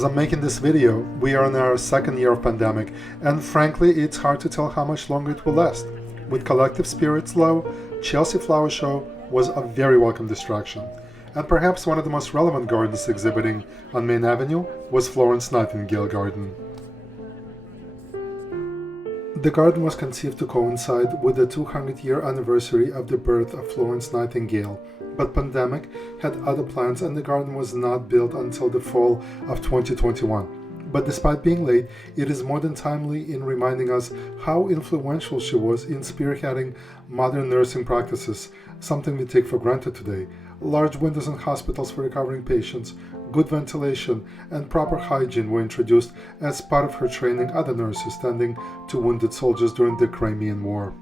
As I'm making this video, we are in our second year of pandemic, and frankly, it's hard to tell how much longer it will last. With collective spirits low, Chelsea Flower Show was a very welcome distraction. And perhaps one of the most relevant gardens exhibiting on Main Avenue was Florence Nightingale Garden. The garden was conceived to coincide with the 200-year anniversary of the birth of Florence Nightingale, but pandemic had other plans and the garden was not built until the fall of 2021. But despite being late, it is more than timely in reminding us how influential she was in spearheading modern nursing practices, something we take for granted today. Large windows in hospitals for recovering patients, good ventilation, and proper hygiene were introduced as part of her training other nurses tending to wounded soldiers during the Crimean War.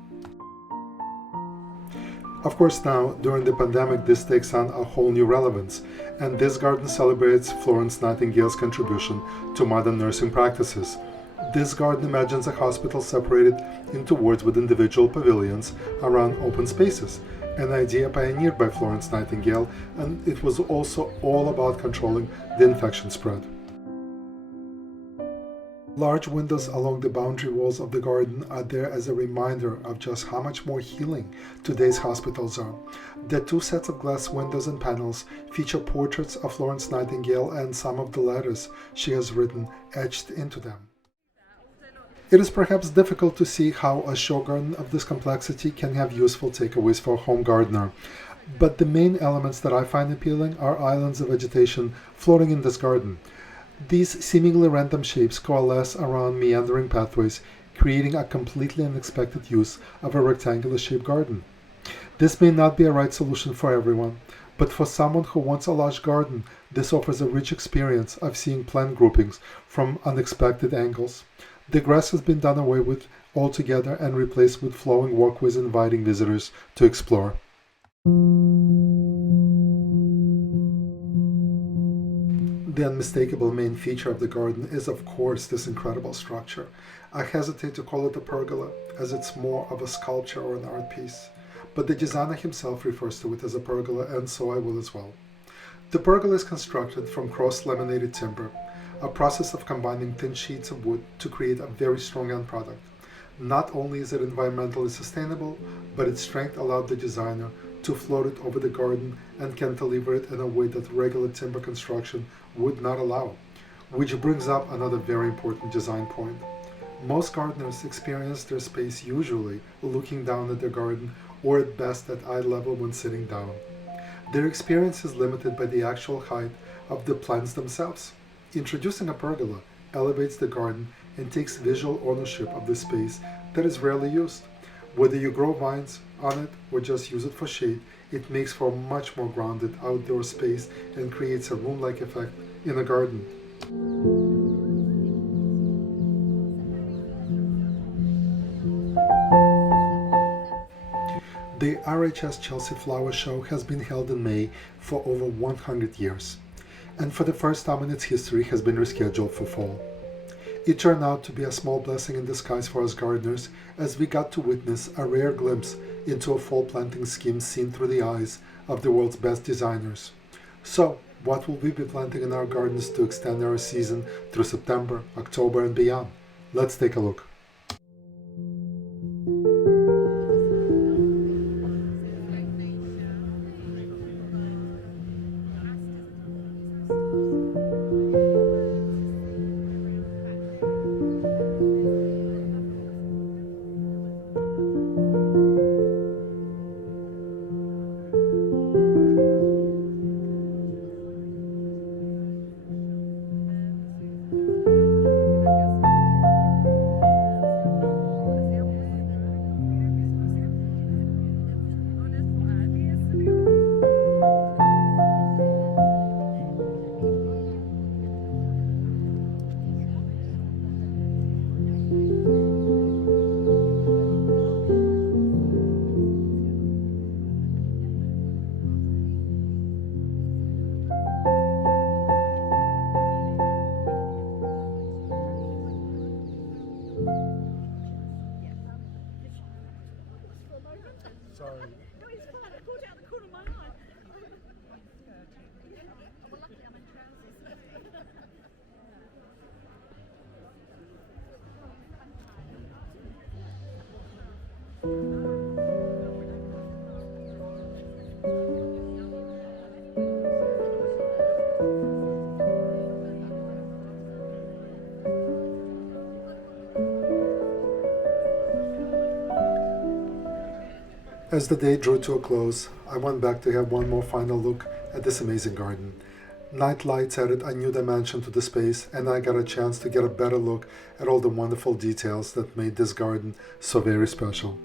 Of course, now, during the pandemic, this takes on a whole new relevance, and this garden celebrates Florence Nightingale's contribution to modern nursing practices. This garden imagines a hospital separated into wards with individual pavilions around open spaces, an idea pioneered by Florence Nightingale, and it was also all about controlling the infection spread. Large windows along the boundary walls of the garden are there as a reminder of just how much more healing today's hospitals are. The two sets of glass windows and panels feature portraits of Florence Nightingale and some of the letters she has written etched into them. It is perhaps difficult to see how a show garden of this complexity can have useful takeaways for a home gardener, but the main elements that I find appealing are islands of vegetation floating in this garden. These seemingly random shapes coalesce around meandering pathways, creating a completely unexpected use of a rectangular-shaped garden. This may not be a right solution for everyone, but for someone who wants a large garden, this offers a rich experience of seeing plant groupings from unexpected angles. The grass has been done away with altogether and replaced with flowing walkways inviting visitors to explore. The unmistakable main feature of the garden is, of course, this incredible structure. I hesitate to call it a pergola, as it's more of a sculpture or an art piece, but the designer himself refers to it as a pergola, and so I will as well. The pergola is constructed from cross-laminated timber, a process of combining thin sheets of wood to create a very strong end product. Not only is it environmentally sustainable, but its strength allowed the designer to float it over the garden and cantilever it in a way that regular timber construction would not allow, which brings up another very important design point. Most gardeners experience their space usually looking down at their garden or at best at eye level when sitting down. Their experience is limited by the actual height of the plants themselves. Introducing a pergola elevates the garden and takes visual ownership of the space that is rarely used. Whether you grow vines on it or just use it for shade, it makes for a much more grounded outdoor space and creates a room-like effect in a garden. The RHS Chelsea Flower Show has been held in May for over 100 years, and for the first time in its history has been rescheduled for fall. It turned out to be a small blessing in disguise for us gardeners, as we got to witness a rare glimpse into a fall planting scheme seen through the eyes of the world's best designers. So, what will we be planting in our gardens to extend our season through September, October and beyond? Let's take a look. Sorry. No, it's fine. I caught it out the corner of my eye. Well, luckily I'm in trousers. As the day drew to a close, I went back to have one more final look at this amazing garden. Night lights added a new dimension to the space, and I got a chance to get a better look at all the wonderful details that made this garden so very special.